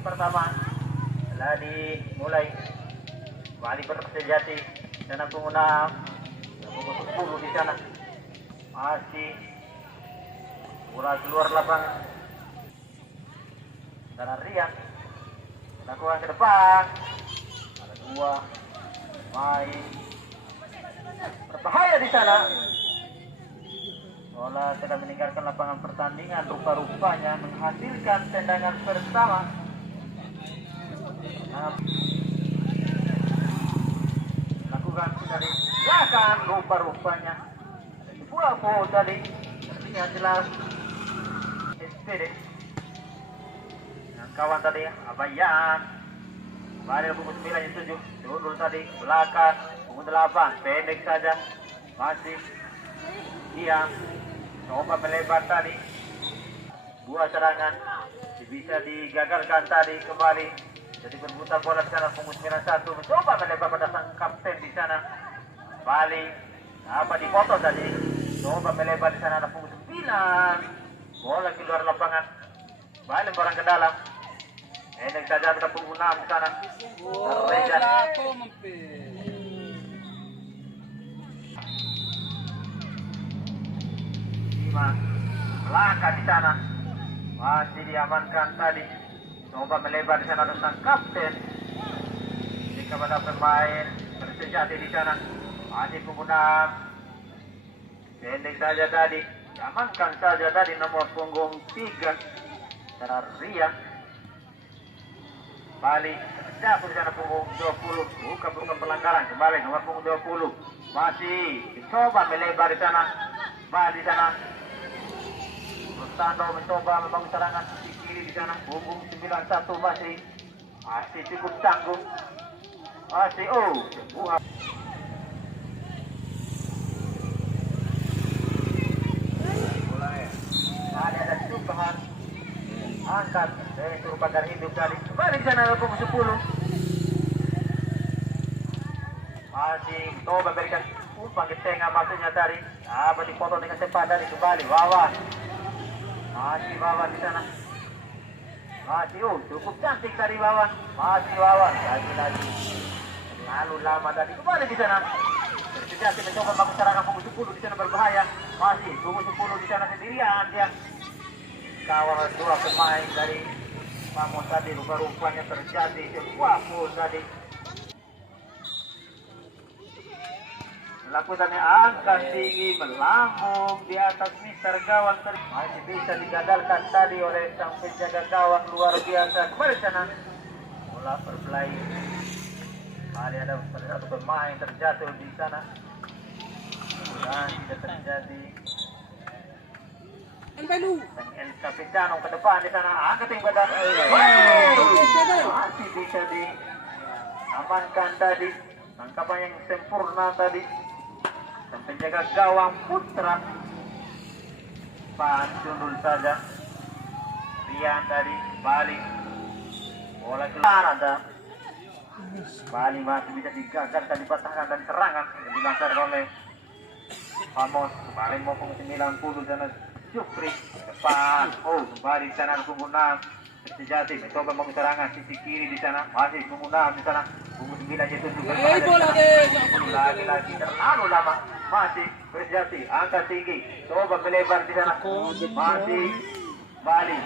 pertama telah dimulai. Balik Persejati dan pengguna pukul 10 di sana. Masih bola keluar lapangan. Dan Rian lakukan ke depan. Ada dua main berbahaya di sana. Bola sudah meninggalkan lapangan pertandingan. Rupa-rupanya menghasilkan tendangan pertama. Lakukan dari belakang. Rupa-rupanya ada sebuah foul tadi. Terlihat jelas SPD. Dengan kawan tadi Abayan. Pada pukul 9-7. Dulu tadi belakang. Pukul 8. Pendek saja. Masih dia coba melebar tadi. Dua serangan bisa digagalkan tadi kembali. Jadi berputar bola di sana punggung 91 mencoba melebar pada sang kapten di sana. Balik apa dipotong tadi. Coba melebar di sana ada punggung 9. Bola keluar lapangan. Balik orang ke dalam. Endek saja ada punggung 6 di sana. Reja. Melangkah di sana. Masih diamankan tadi. Coba melebar di sana tentang kapten. Jadi kepada pemain Persejati di sana. Masih penggunaan. Pendek saja tadi. Diamankan saja tadi nomor punggung 3. Cara Ria. Balik. Jatuh di sana punggung 20. Bukan pelanggaran. Kembali nomor punggung 20. Masih dicoba melebar di sana. Balik di sana. Tando mencoba membangun serangan di kiri di sana. Punggung 91 masih cukup tanggung. Masih sebuah. Mulai. Ada cobaan. Angkat dari turun pagar hidup tadi. Kembali di sana punggung 10. Masih coba berikan umpan ke tengah maksudnya tadi. Apa dipotong dengan cepat dari kembali. Wawan. Masih Wawan di sana. Masih cukup cantik dari Wawan. Masih Wawan lagi. Lalu lama tadi kembali di sana. Persejati mencoba bangun serangan punggung 10 di sana berbahaya. Masih punggung 10 di sana sendirian dia. Kawal dua pemain dari Pamos tadi rupa-rupanya terjadi sebuah foul tadi. Lakukannya angkat tinggi melambung di atas mister gawang masih bisa digagalkan tadi oleh sang penjaga gawang luar biasa. Kembali sana bola berbelai. Ada satu pemain terjatuh di sana dan tidak terjadi. El Capitano ke depan di sana angkat tinggi badan. Masih bisa diamankan tadi. Tangkapan yang sempurna tadi. Dan penjaga gawang Putra Pancundul saja. Rian tadi balik. Bola keluar ada. Bali masih bisa digagalkan, dipatahkan dan serangan yang dilancarkan oleh Pamos. Balik mau punggung 90 sana Jupri depan. Kembali di sana punggung 6. Persejati mencoba mau serangan sisi kiri di sana. Masih punggung 6 di sana. Punggung 9 itu juga. Lagi terlalu lama. Masih Persejati angkat tinggi. Coba melebar di sana. Masih Bali.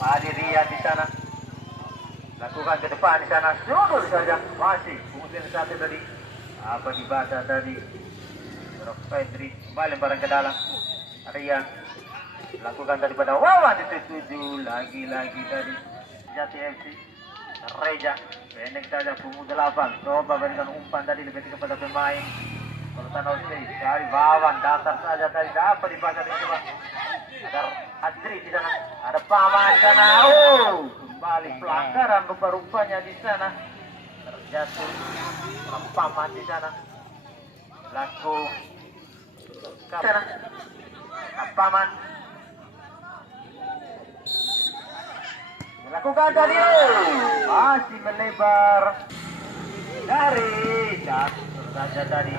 Bali Ria di sana. Lakukan ke depan di sana. Jodol saja. Masih punggung 1 tadi. Apa dibaca tadi? Pedri kembali barang ke dalam. Rian lakukan daripada Wawan dituju lagi tadi. Jati FC Reja pendek saja punggung 8. Coba berikan umpan tadi lebih kepada pemain Sultan Osei dari Wawan dasar saja tadi dapat dibaca di coba. Ada Adri di sana. Ada Paman di sana. Kembali pelanggaran rupa-rupanya di sana. Terjatuh Paman di sana. Laku sana Paman melakukan tadi masih melebar dari jatuh saja tadi.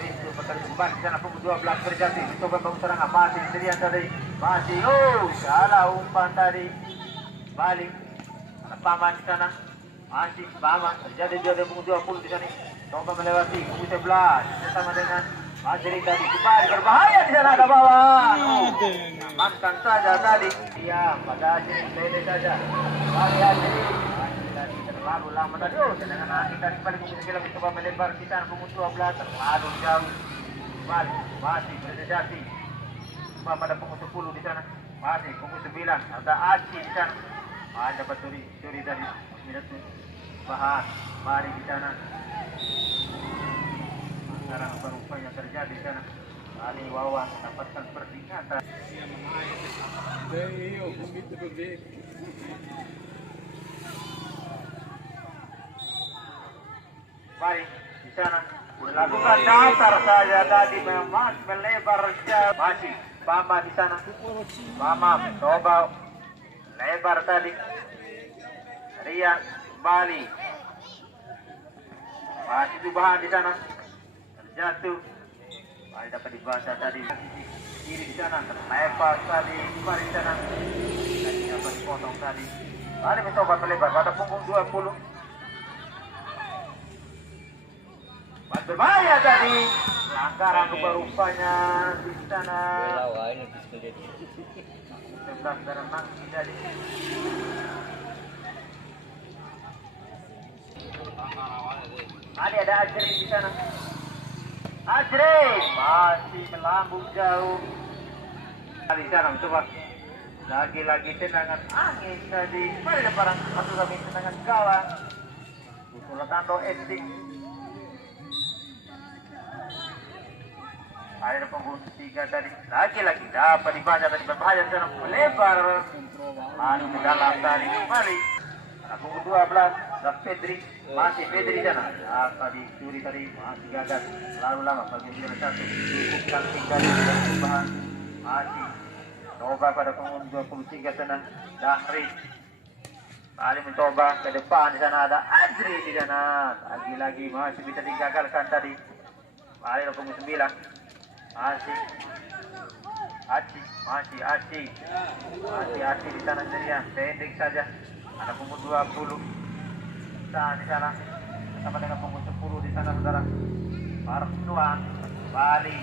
Itu bekerja kembali di sana pukul 12 Persejati coba bangun serangan masih sendirian tadi. Masih, oh, salah umpan tadi. Balik. Ada paman di sana. Masih paman. Terjadi dia punggung 20 di sana. Coba melewati punggung 11. Bersama dengan Madrid tadi. Kembali berbahaya di sana ada bawah. Oh, amankan saja tadi. Diam. Pada Ajri. Pede saja. Balik Ajri. Ajri tadi terlalu lama tadi. Oh, dengan angin tadi. Balik punggung 9. Coba melebar di sana punggung 12. Terlalu jauh. Balik. Masih berdedasi. Pada punggung 10 di sana. Masih punggung 9. Ada Aci di sana. Ada baturi dari Minatu. Bahan. Mari di sana. Sekarang berupaya terjadi di sana. Ali Wawan mendapatkan peringatan. Baik di sana. Lakukan dasar saja tadi memang melebar jauh. Masih Bama di sana. Bama coba lebar tadi. Ria Bali. Masih Tubahan di sana. Terjatuh. Bali dapat dibaca tadi. Kiri di sana. Terlepas tadi. Bali di sana. Tadi dapat dipotong tadi. Bali mencoba melebar pada punggung 20. Berbahaya tadi. Pelanggaran rupa-rupanya di sana. 11 dan Nangki tadi. Ada Ajri di sana. Ajri masih melambung jauh. Di sana mencoba. Lagi-lagi tendangan angin tadi. Pada depan satu kami tendangan kawan. Sultano ending. Ada punggung 3 tadi. Lagi-lagi dapat dibaca tadi berbahaya di sana. Melebar. Lalu ke dalam tadi. Kembali. Punggung 12. Dan Pedri. Masih Pedri di sana. Tadi curi tadi. Masih gagal. Lalu lama. Bagi dia satu. Cukupkan 3 dari perubahan. Masih. Coba pada punggung 23 sana. Dahri. Kali mencoba ke depan di sana ada Ajri di sana. Lagi-lagi masih bisa digagalkan tadi. Kali punggung 9. Masih Aci di sana sendirian, pendek saja. Ada punggung 20. Nah, di sana sama dengan punggung 10 di sana saudara. Parsuan Bali.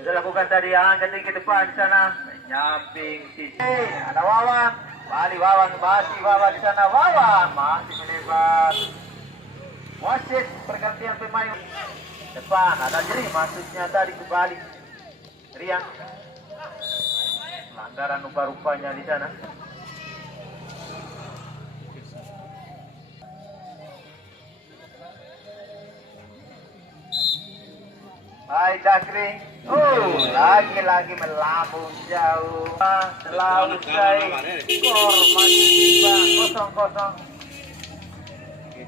Sudah lakukan tadi angkat ke depan di sana, menyamping sisi. Ada Wawan, Bali Wawan masih Wawan di sana. Wawan masih melebar. Wasit pergantian pemain depan ada Jeri maksudnya tadi kembali Riang pelanggaran rupa-rupanya di sana. Hai Dakri, lagi-lagi melambung jauh. Selalu saya skor masih 0-0.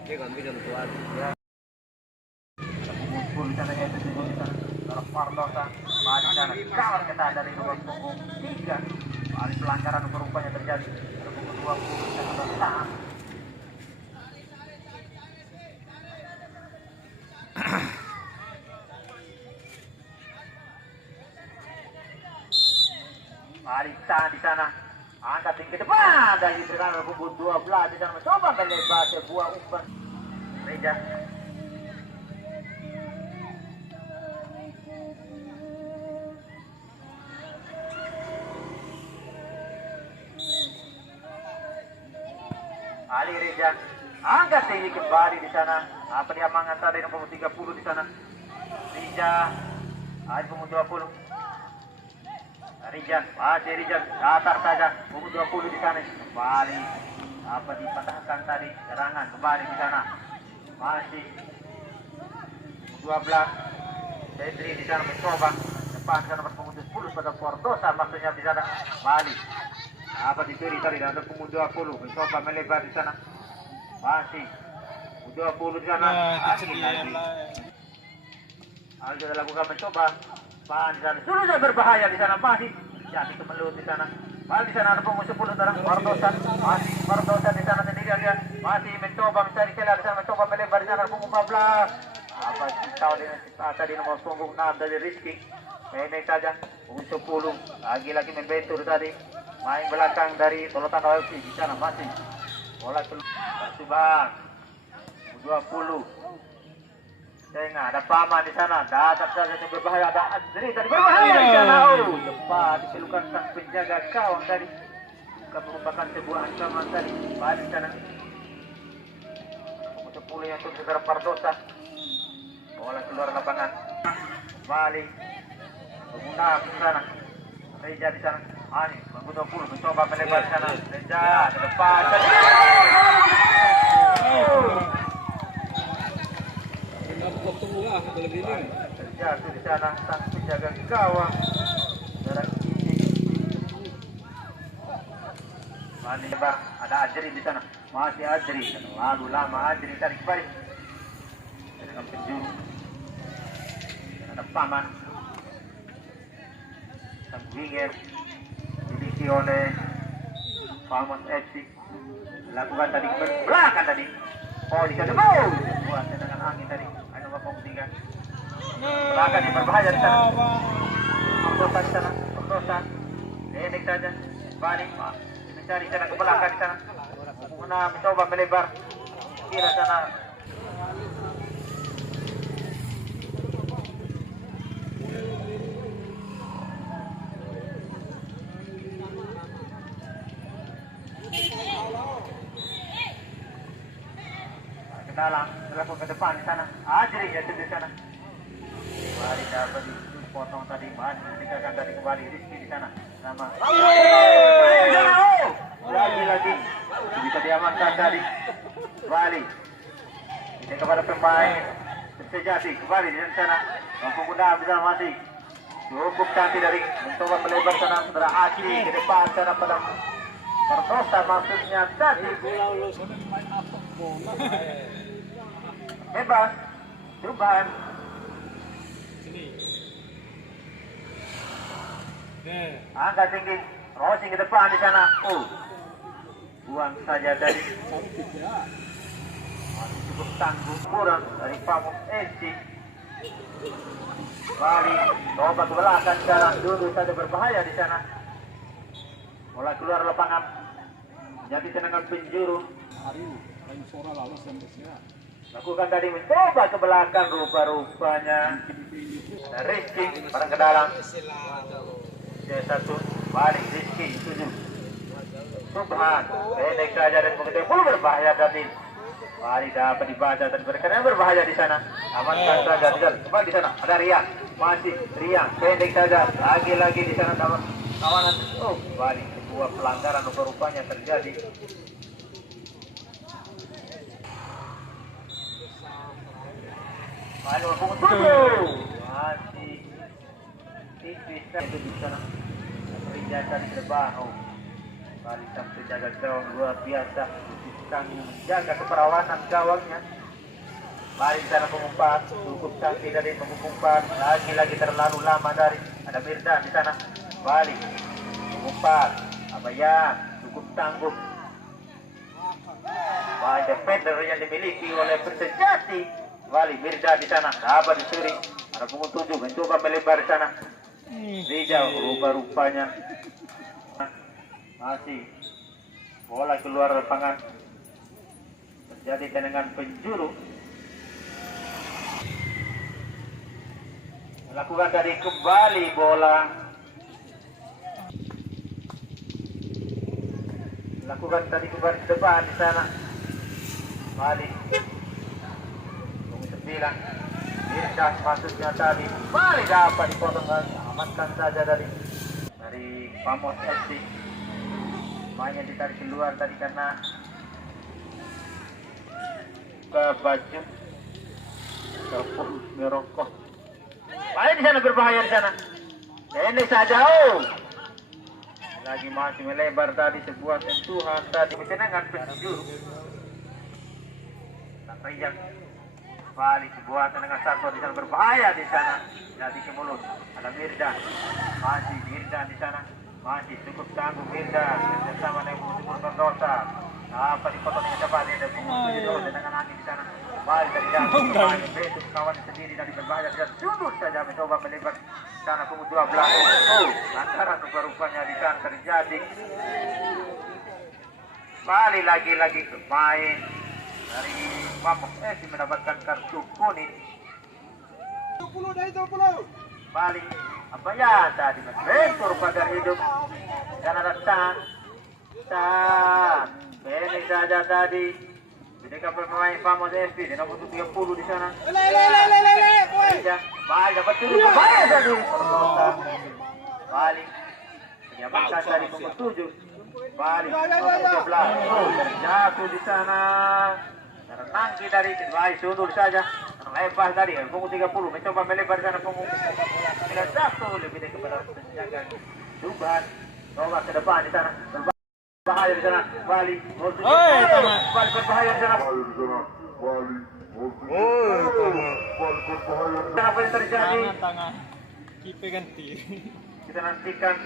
Ya. Punggung 10 sana ya itu di sana. Taruh Pardosa. Mari sana kawan kita dari nomor punggung 3. Mari pelanggaran rupanya terjadi. Ada punggung 20 sana bertahan. Mari tahan di sana. Angkat tinggi ke depan dari belakang punggung 12 di sana mencoba melebar sebuah umpan. Reja. Ali Reja angkat tinggi kembali di sana. Apa dia mengangkat dari nomor 30 di sana. Reja. Ali punggung 20. Rijan, masih Rijan, datar saja, punggung 20 di sana, kembali, apa dipatahkan tadi, serangan kembali di sana, masih 12, Pedri di sana mencoba, depan sana berpunggung 10 pada Fordosa maksudnya di sana, kembali, apa diberi tadi, ada punggung 20, mencoba melebar di sana, masih 20 di sana, lagi. Sudah lakukan mencoba. Di sana sudah berbahaya di sana masih jadi kemelut di sana. Di sana ada punggung 10 sekarang Bardosa masih Bardosa di sana sendirian dia masih mencoba mencari celah di sana mencoba melebar di sana punggung 14 Apa tahu tadi nomor punggung 6 dari Rizky. Pendek saja, punggung 10. Lagi-lagi membentur tadi. Main belakang dari Solotan OFC di sana masih. Bola keluar Subang. 20. Tengah ada Paman di sana. Datang saja yang berbahaya. Ada Azri tadi berbahaya di sana. Oh, lepas dikeluarkan sang penjaga gawang tadi. Bukan merupakan sebuah ancaman tadi. Balik di sana. Punggung 10 yang untuk Saudara Pardosa. Bola keluar lapangan. Kembali. Penggunaan di sana. Reja di sana. Ani, punggung 20 mencoba melebar di sana. Reja ke depan. Terjatuh di sana sang penjaga gawang. Saudara ini. Ani lebar. Ada Ajri di sana. Masih Ajri. Lalu lama Ajri tarik balik. Dengan penjuru. Dan ada Paman. Sang winger dimiliki oleh Paman FC. Lakukan tadi belakang tadi. Oh, di sana. Oh, buat dengan angin tadi. Ada nomor 3. Belakang yang berbahaya di sana. Perdosa di sana. Perdosa. Pendek saja. Balik. Mencari sana ke belakang di sana. Mencoba melebar. Kira sana. Dalam melakukan ke depan di sana. Ajri ya di sana. Kembali dapat dipotong tadi. Masih tadi kembali Rizky di sana. Nama. Lagi. Bisa diamankan tadi. Kembali. Ini kepada pemain sejati. Kembali di sana. Mampu mudah bisa masih. Cukup cantik dari mencoba melebar sana. Saudara Ajri ke depan sana pada Perdosa maksudnya tadi. Bebas, Tuban. Angkat tinggi, crossing ke depan di sana. Oh, buang saja dari. Masih cukup tangguh kurang dari Pamuk FC. Bali, coba ke belakang jalan dulu saja berbahaya di sana. Bola keluar lapangan. Jadi tendangan penjuru. Lakukan tadi mencoba ke belakang rupa-rupanya ada Rizky barang ke dalam. C1 balik Rizky 7. Subhan pendek saja dan begitu pun berbahaya tadi. Mari dapat dibaca dan berkenan berbahaya di sana. Amankan saja tinggal kembali di sana. Ada Rian masih Rian pendek saja lagi-lagi di sana dapat kawanan. Oh balik sebuah pelanggaran rupa-rupanya terjadi. Lalu punggung 7 masih tipis itu di sana. Terjadi di depan. Oh, kali sang penjaga gawang luar biasa. Tangguh menjaga keperawanan gawangnya. Mari di sana mengumpat. Cukup cantik dari mengumpat. Lagi-lagi terlalu lama dari. Ada Mirdan di sana. Balik mengumpat. Abayan cukup tangguh. Baik defender yang dimiliki oleh Persejati. Wali Mirda di sana, dapat disuri. Ada punggung 7, mencoba melebar di sana. Rijal rupa-rupanya masih bola keluar lapangan. Terjadi tendangan penjuru. Lakukan tadi kembali bola. Lakukan tadi kembali ke depan di sana. Balik. Bilang Mirdas maksudnya tadi mari dapat dipotong amankan saja dari Pamos FC. Mainnya ditarik keluar tadi karena ke baju kapur merokok. Main di sana berbahaya di sana. Ini saja lagi masih melebar tadi sebuah sentuhan tadi dengan penjuru. Sampai yang balik sebuah tendangan satu di sana berbahaya di sana. Jadi ke mulut. Ada Mirdan. Masih Mirdan di sana. Masih cukup tangguh Mirdan bersama dengan punggung Perdosa. Apa dipotong dengan cepat ada punggung 7 dengan angin di sana. Kembali dari jauh pemain Betul kawan sendiri dari berbahaya dan sudut saja mencoba melebar sana punggung 12. Lantaran rupa-rupanya di sana terjadi. Kembali lagi pemain dari Pamong FC mendapatkan kartu kuning. 20 dari 20. Kembali apa ya tadi bentur pagar hidup dan ada ini saja tadi ketika pemain Pamong FC di nomor 30 di sana. Balik dapat turun bahaya tadi. Balik diamankan dari nomor 7. Balik nomor 13. Jatuh di sana. Nangki dari baik sundul saja. Lepas tadi punggung 30 mencoba melebar sana punggung 91 lebih dekat kepada penjaga Tuban. Coba ke depan di sana. Berbahaya di sana. Balik. Balik berbahaya di sana. Apa yang terjadi? Tangan. Kipe ganti. Kita nantikan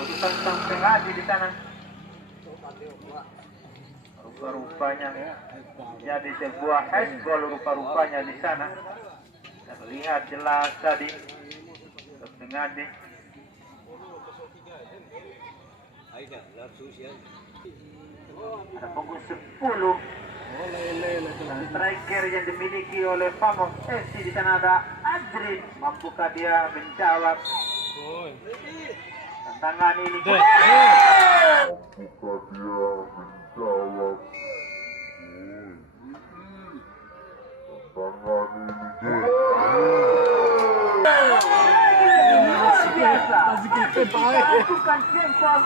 putusan sang pengadil di sana. Rupa-rupanya jadi sebuah handball rupa-rupanya di sana. Terlihat jelas tadi pengadil. Ada punggung 10. Striker yang dimiliki oleh Pamong FC di sana ada Adri. Mampukah dia menjawab tantangan ini? Bukan jempol.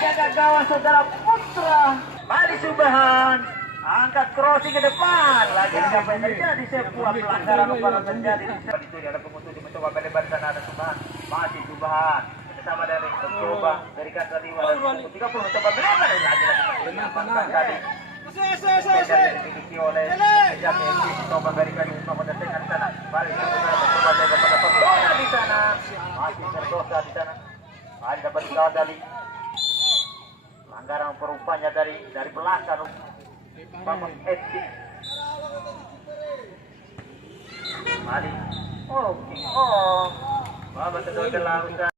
Jaga gawang saudara Putra. Bali Subahan angkat crossing ke depan. Lagi apa yang terjadi? Sebuah pelanggaran umpan terjadi. Itu ada pengutus mencoba melebar sana ada Subahan. Masih Subahan bersama dari mencoba berikan tadi 30 mencoba melebar lagi. Dimiliki oleh Jati mencoba berikan umpan dengan sana. Bali mencoba melebar pada pembola di sana. Masih berdosa di sana. Bali dapat dikawal anggaran perupanya dari belakang Pamong FC. Mari. Bapak terus